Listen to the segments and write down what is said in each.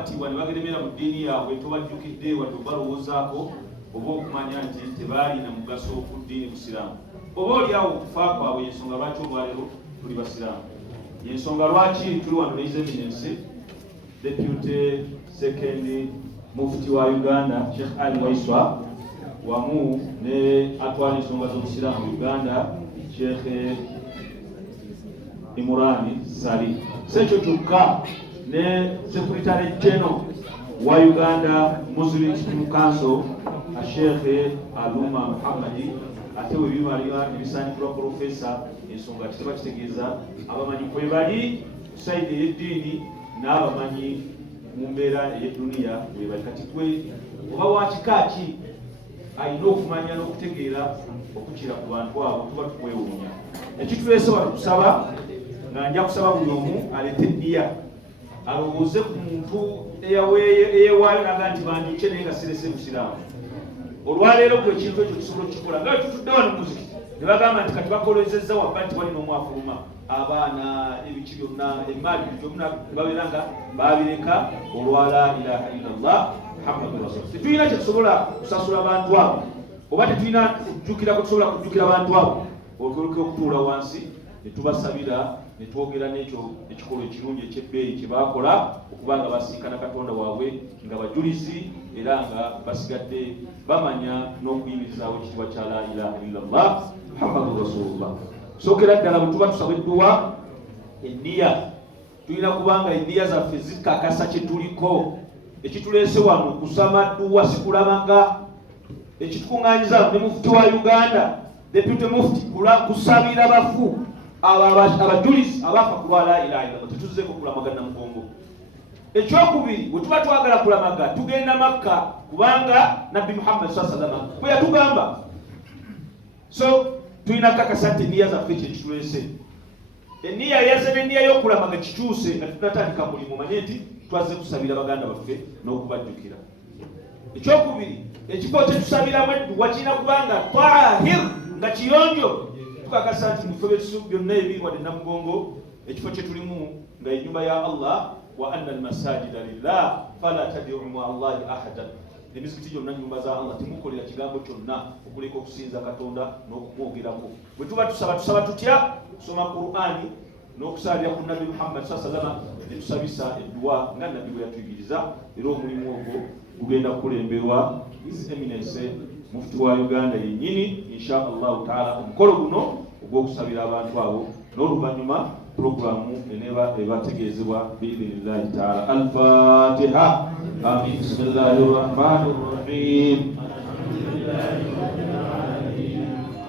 battibwa ne bageremera mu ddiini yaabwe tobajjukidde wadde obalowoozaako oba okumanya nti tebaali na mugaso ku ddiini busiraamu. Oba oliawo okufa kwabwe yensonga lwaki olwaleero tuli basiraamu, yensonga lwaki tuli wano His Eminence Deputy Second Mufti wa Uganda Sheikh Ali Waiswa wamu ne atwala ensonga z'obusiraamu Uganda Sheikh Imurani Sali. Sekyo kyokka ne Secretary General wa Uganda Muslim Council Sheikh Aluma Muhammadi ate we bibaliwa ebisanyikirwa Professor ensonga kitaba kitegeeza abamanyi kwe bali saidi y'eddiini n'abamanyi mu mbeera ey'edduniya bwe bali. Kati gwe oba wakikaaki alina okumanya n'okutegeera okukira ku bantu abo tuba tukwewuunya. Ekituleese wano kusaba nga nja kusaba buli omu aleete eddiya alowooze ku muntu eyewaayo naga nti bandiike naye nga sirese busiraamu. Olwaleero gwe ekintu ekyo tusobola okukikola nga tutudde wano muziki ne bagamba nti kati bakolezezza wabba nti balina omwafuluma abaana ebiki byonna emaali byonna babeera nga babireka olwa la ilaha illallah muhammadu rasul. Tetulina kyetusobola kusasula bantu abo oba tetulina kujjukirako tusobola kujjukira bantu abo otuluke okutuula wansi ne tubasabira ne twogera n'ekyo ekikolwa ekirungi ekyebbeeyi kye baakola okuba nga basinkana Katonda waabwe nga bajulizi era nga basigadde bamanya n'okuyimirizaawo ekitiibwa kya la ilaha illallah muhammadu rasulullah. Sookera ddala bwe tuba tusaba edduwa enniya tulina kubanga enniya zaffe zikakasa kye tuliko. Ekituleese wano kusaba dduwa sikulamaga. Ekitukuŋŋaanyiza ne Mufti wa Uganda Deputy Mufti kusabira bafu abajulizi abafa ku lwa la ilaha illallah. Tetuzzeeko kulamaga Namugongo. Ekyokubiri bwe tuba twagala kulamaga tugenda Makka kubanga Nabbi Muhammad sallallahu alaihi wasallam bwe yatugamba. So tulina kakasa nti enniya zaffe kyekituleese. Enniya yazze n'enniya y'okulamaga kikyuse nga tunatandika mulimu manye nti twazze kusabira baganda baffe n'okubajjukira. Ekyokubiri ekifo kyetusabiramu edduwa kirina kubanga tahir nga kiyonjo. Tukakasa nti mu bifo byetusu byonna ebiri wadde Namugongo ekifo kye tulimu nga ennyumba ya Allah wa anna almasajida lillah fala tad'u ma'a Allahi ahadan. Emizikiti gyonna nnyumba za Allah temukolera kigambo kyonna okuleka okusinza Katonda n'okumwogerako. Bwe tuba tusaba tutya kusoma Qur'ani n'okusabira ku Nabbi Muhammad sallallahu alaihi wasallam ne tusabisa edduwa nga Nabbi bwe yatuyigiriza. Era omulimu ogwo gugenda kulemberwa His Eminence Mufti wa Uganda yennyini insha Allahu taala. Omukolo guno ogw'okusabira abantu abo n'oluvannyuma programu eneba ebategeezebwa biidhnillahi taala. Al-Fatiha. Amin. Bismillahir rahmanir rahim.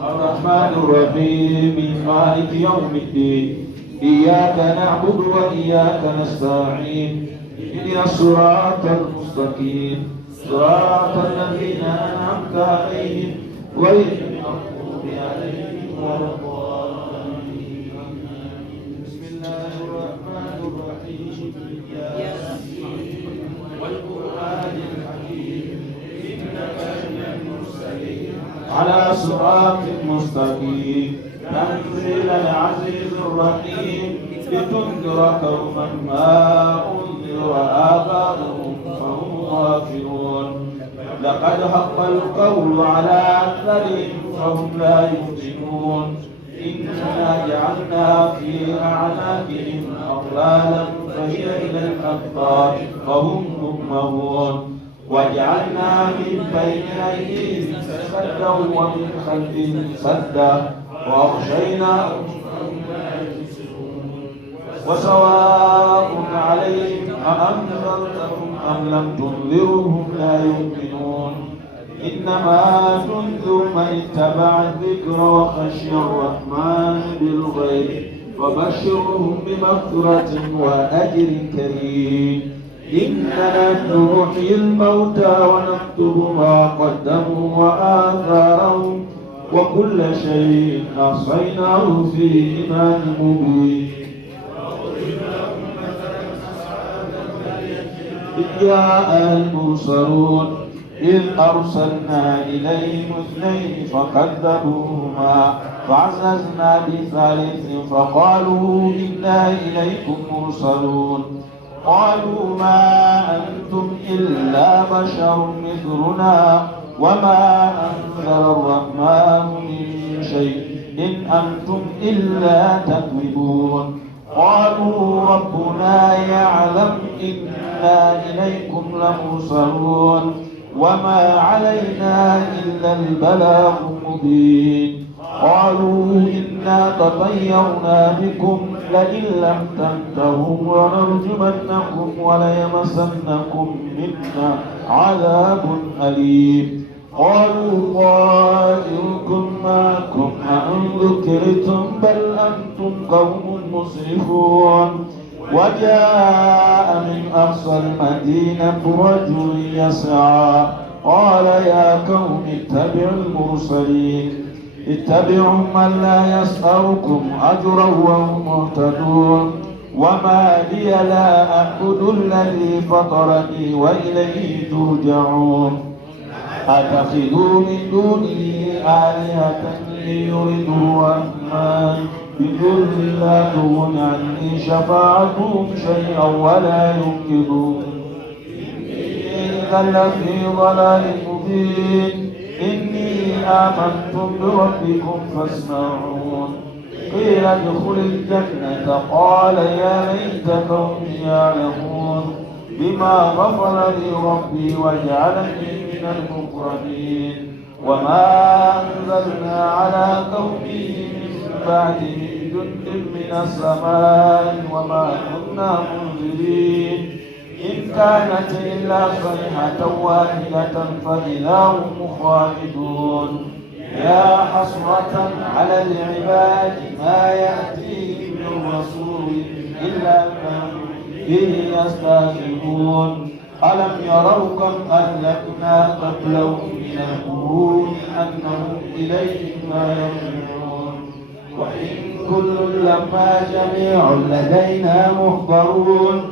Ar-Rahmanir Rahim. Maliki yawmiddin. Iyyaka na'budu wa iyyaka nasta'in. Ihdinas siratal mustaqim. Siratal ladzina an'amta 'alaihim ghayril maghdubi 'alaihim waladdallin. Bismillahir rahmanir rahim. Wal Qur'anil hakim. Innaka laminal mursalin 'ala siratin mustaqim. تنزيل العزيز الرحيم لتنذر قوما ما أنذر آباؤهم فهم غافلون. لقد حق القول على أكثرهم فهم لا يؤمنون. إنا جعلنا في أعناقهم أغلالا فهي إلى الأذقان فهم مقمحون. وجعلنا من بين أيديهم سدا ومن خلفهم سدا وأغشيناهم وسواء عليهم أأنذرتهم أم لم تنذرهم لا يؤمنون. إنما تنذر من اتبع الذكر وخشي الرحمن بالغيب وبشرهم بمغفرة وأجر كريم. إننا نحيي الموتى ونكتب ما قدموا وآثارهم وكل شيء أحصيناه في إمام مبين. إذ جاء المرسلون إذ أرسلنا إليهم اثنين فكذبوهما فعززنا بثالث فقالوا إنا إليكم مرسلون. قالوا ما أنتم إلا بشر مثلنا وما أنزل الرحمن من شيء إن أنتم إلا تكذبون. قالوا ربنا يعلم إنا إليكم لمرسلون وما علينا إلا البلاغ المبين. قالوا إنا تطيرنا بكم لئن لم تنتهوا لنرجمنكم وليمسنكم منا عذاب أليم. قالوا طائركم معكم أئن ذكرتم بل أنتم قوم مسرفون. وجاء من أقصى المدينة رجل يسعى قال يا قوم اتبعوا المرسلين اتبعوا من لا يسألكم أجرا وهم مهتدون. وما لي لا أعبد الذي فطرني وإليه ترجعون. أتخذوا من دونه آلهة ليردوا الرحمن بضر لا تغن عني شفاعتهم شيئا ولا ينقذون. إذا لفي ضلال مبين. إني آمنتم بربكم فاسمعون. قيل ادخل الجنة قال يا ليت قومي يعلمون بما غفر لي ربي وجعلني من المكرمين. وما أنزلنا على قومه من بعده جند من السماء وما كنا منزلين. إن كانت إلا صيحة واحدة فإذا هم خالدون. يا حسرة على العباد ما يأتيهم من رسول إلا كانوا به يستهزئون. ألم يروا كم أهلكنا قبلهم من القرون أنهم إليهم لا يرجعون. وإن كل لما جميع لدينا محضرون.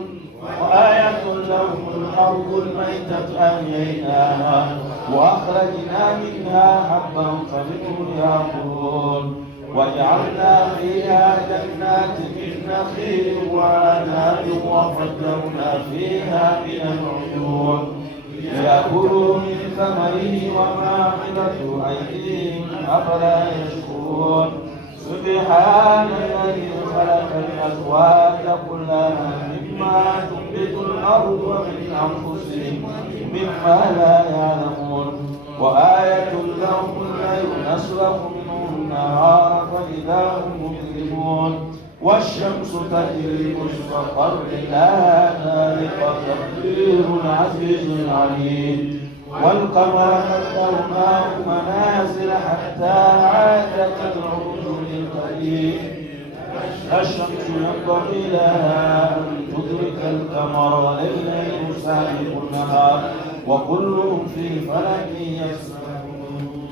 وآية لهم الأرض الميتة أحييناها وأخرجنا منها حبا فمنه يأكلون. وجعلنا فيها جنات من نخيل وعناب وفجرنا فيها من العيون ليأكلوا من ثمره وما عملت أيديهم أفلا يشكرون. سبحان الذي خلق الأزواج كلها مما تنبت الأرض ومن أنفسهم مما لا يعلمون. وآية لهم الليل نسلخ منه النهار فإذا هم مظلمون. والشمس تجري مستقر لها ذلك تقدير العزيز العليم. والقمر قدرناه منازل حتى عاد كالعرجون القديم. الشمس ينبغي لها أن تدرك القمر والليل سابق النهار وكلهم في فلك يسبحون.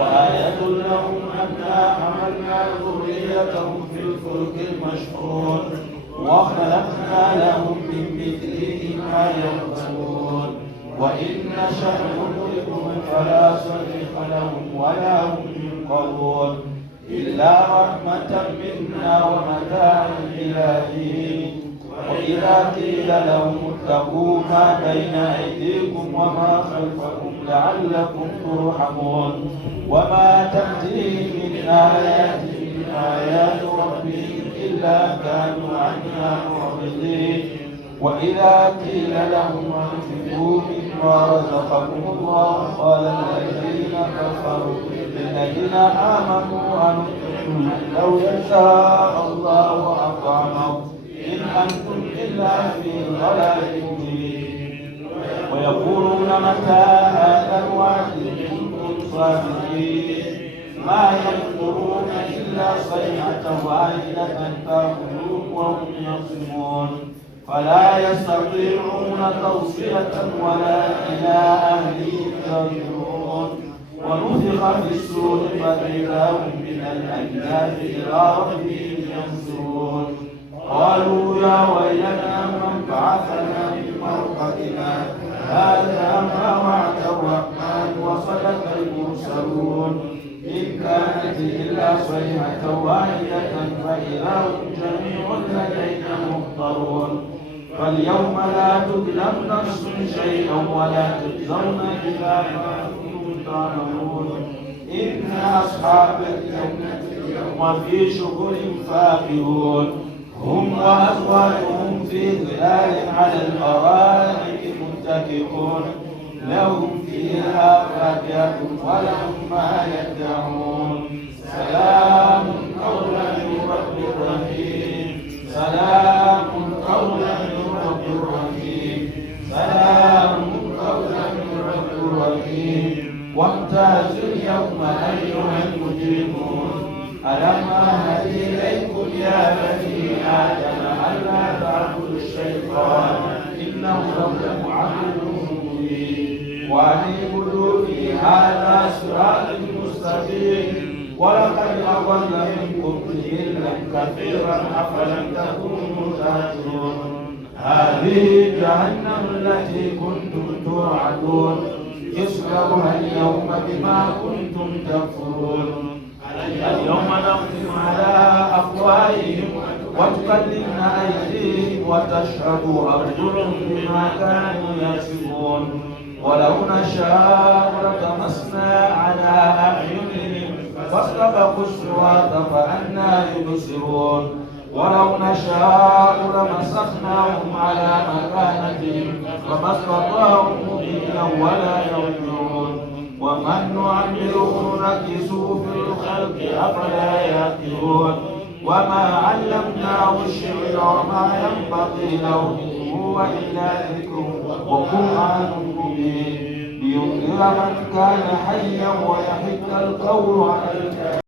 وآية لهم أنا حملنا ذريتهم في الفلك المشحون وخلقنا لهم من مثله ما يركبون. وإن نشأ نغرقهم فلا صريخ لهم ولا هم ينقذون إلا رحمة منا ومتاعا إلى حين. وإذا قيل لهم اتقوا ما بين أيديكم وما خلفكم لعلكم ترحمون. وما تأتيهم من آيات من آيات ربهم إلا كانوا عنها معرضين. وإذا قيل لهم أنفقوا مما رزقكم الله قال الذين كفروا للذين آمنوا أنفقوا لو يشاء الله أطعمهم إن أنتم إلا في ضلال مبين. ويقولون متى هذا الوعد إن كنتم صادقين. ما ينظرون إلا صيحة واحدة تأخذهم وهم يخصمون. فلا يستطيعون توصية ولا إلى أهلهم يرجعون. ونفخ في السور فإذا هم من الأجداث إلى ربهم ينظرون. قالوا يا ويلنا من بعثنا من مرقدنا هذا ما وعد الرحمن وصدق المرسلون. إن كانت إلا صيحة واحدة فإذا هم جميع لدينا محضرون. فاليوم لا تظلم نفس شيئا ولا تجزون إلا ما كنتم تعملون إن أصحاب الجنة اليوم في شغل فاكهون هم وأزواجهم في ظلال على الأرائك متكئون لهم فيها فاكهة ولهم ما يدعون سلام قولا من رب رحيم سلام قولا من رب رحيم سلام قولا من رب رحيم وامتازوا اليوم أيها المجرمون ألم أعهد إليكم يا بني آدم ألا تعبدوا الشيطان إنه لكم عدو مبين وأن اعبدوني هذا صراط مستقيم ولقد أضل منكم جبلا كثيرا أفلم تكونوا تهتدون هذه جهنم التي كنتم توعدون اصلوها اليوم بما كنتم تكفرون اليوم نختم على أفواههم وتكلمنا أيديهم وتشهد أرجلهم بما كانوا يكسبون ولو نشاء لطمسنا على أعينهم فاستبقوا الصراط فأنى يبصرون ولو نشاء لمسخناهم على مكانتهم فما استطاعوا مضيا ولا يرجعون ومن نعمره نكسه في الخلق أفلا يأكلون وما علمناه الشعر وما ينبغي له إن هو إلا ذكر وقرآن مبين لينذر من كان حيا ويحق القول على الكافرين